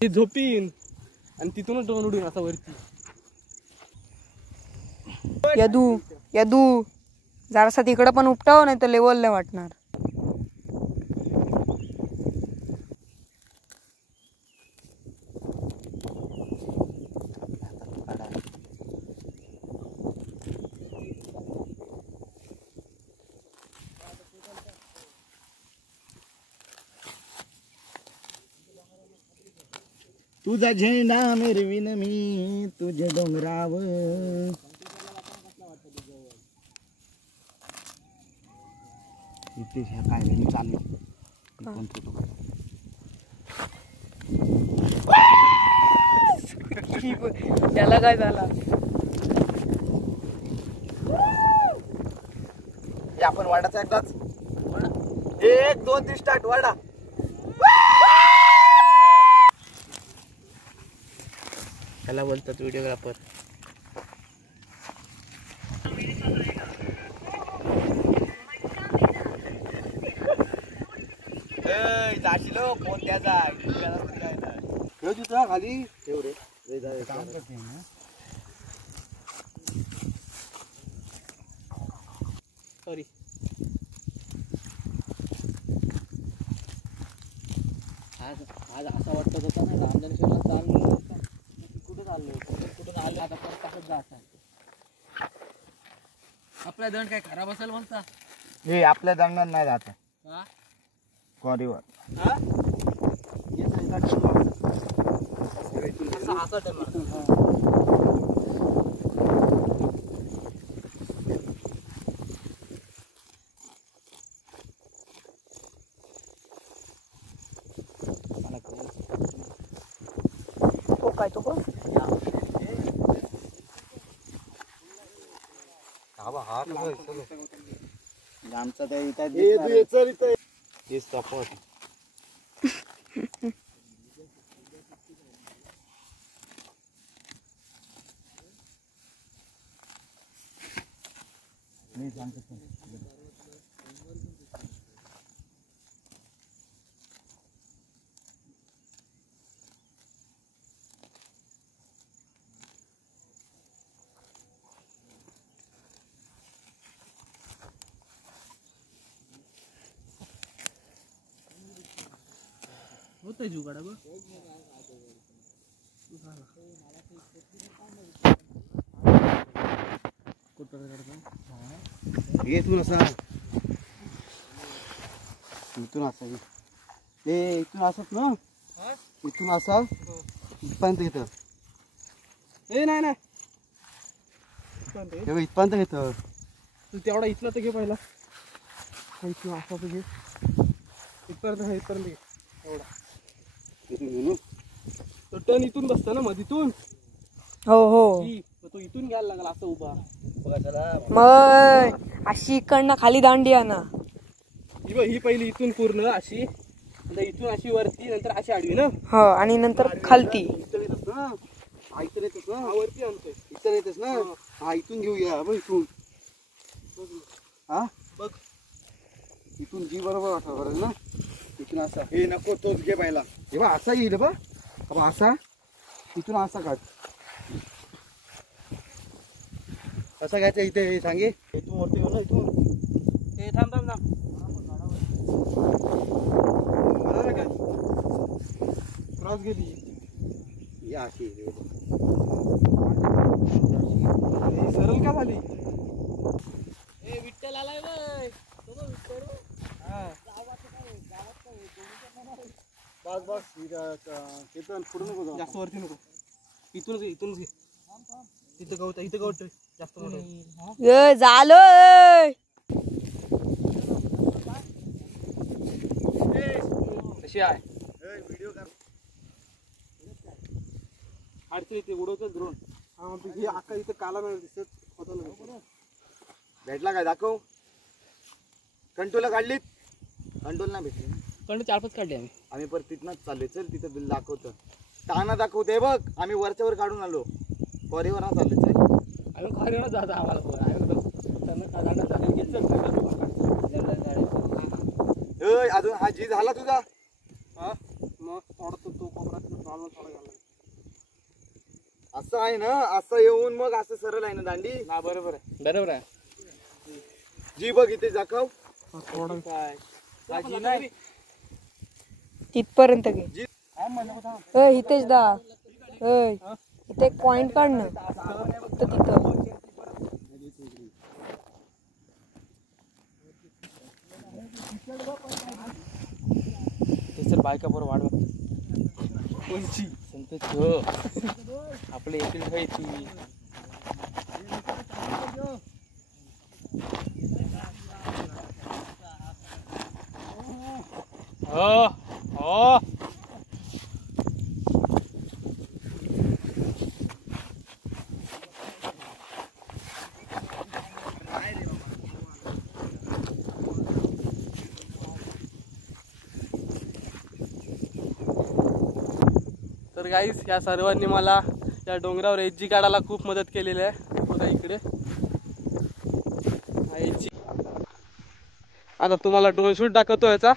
ती झोपीन आणि तिथूनच ड्रोन उडून असा वरती. यदू यदू जरासा तिकडं पण उपटाव, नाही तर लेवल नाही वाटणार. तुझा झेंडा मिरवीन मी तुझे डोंगराव. इथे काय नाही चाललो त्याला काय झाला. आपण वाडाचा एकदाच 1 2 3 स्टार्ट वाडा. त्याला बोलतात व्हिडिओग्राफर. जाशीलो फोन त्याचा खाली ठेव रे. काम करते ना. सॉरी. आज असा वाटत होता ना रामजनेश्वरला चाललो कुठे चाललो कुठून आलो आता परत कसं जायचं. आपला दंड काय खराब असेल म्हणता. हे आपल्या दंडात नाही जात कॉरीवर. काय तो आमचा त्या सपोर्ट. होतंय जुगाड बघ. इथून असा इथून असा इथून असत ना. इथून असा इथपर्यंत घेत. नाही इथपर्यंत घेत. तू तेवढा इथला तर घे पहिला. इथून असा तर घे. इथपर्यंत घे एवढा. तो टन इथून बसतो ना मधीतून. हो हो. तो इथून घ्यायला लागला असं उभा. मग अशी इकडनं खाली दांडी आहे ना. ही पहिली इथून पूर्ण अशी, इथून अशी वरती, नंतर अशी आडवी ना. हो आणि नंतर खालती. इथं येतच ना. इथं येतच ना. वरती आणतोय. इथं येतच ना. हा इथून घेऊया बघ. इथून हा बघ. इथून जी बरोबर वाटत बरं ना. इथून असा. हे नको तोच घे पहिला. हे बघ असा येईल बघ. असा इथून असा काढ. कसा घ्यायचा इथे सांगे. इथून वरती घेऊ ना. इथून हे थांब बरोबर काय क्रॉस गेली. या अशी सरळ का झाली. विठ्ठल आलाय बाय. बस तिथं पुढे नको जाऊ. जास्त वरती नको. इथूनच घे. तिथं गवत जास्त मोठं झालं. कशी आहे. व्हिडिओ कर. अडचण इथे उडवतो ड्रोन. हे आका इथं काला नाही दिसत. भेटला काय दाखव. कंटोला काढलीत. कंटोल नाही भेटली. पण 4-5 काढले आम्ही परत तिथनच चाललोय. चल तिथं बिल दाखवतं. ताना दाखवते बघ. आम्ही वरच्यावर काढून आलो. कॉरीवर ना चाललोय. चल आम्ही खारीवर जातो आम्हाला अजून हा जी झाला तुझा. मग थोडा तो कोपरा थोडा घाला. असं आहे ना. असं येऊन मग असं सरळ आहे ना दांडी. हा बरोबर आहे. जी बघ इथे दाखव. थोडं काय जी नाही तिथपर्यंत घे. हितेश दा इथे एक पॉइंट काढ ना फक्त तिथं. सर बायका बरोबर वाढ कोणची संतोष हो आपले येथील काही ती हो हो तर गाईस या सर्वांनी मला या डोंगरावर एजी काढायला खूप मदत केलेली आहे. बघा इकडे एजी. आता तुम्हाला ड्रोन शूट दाखवतो याचा.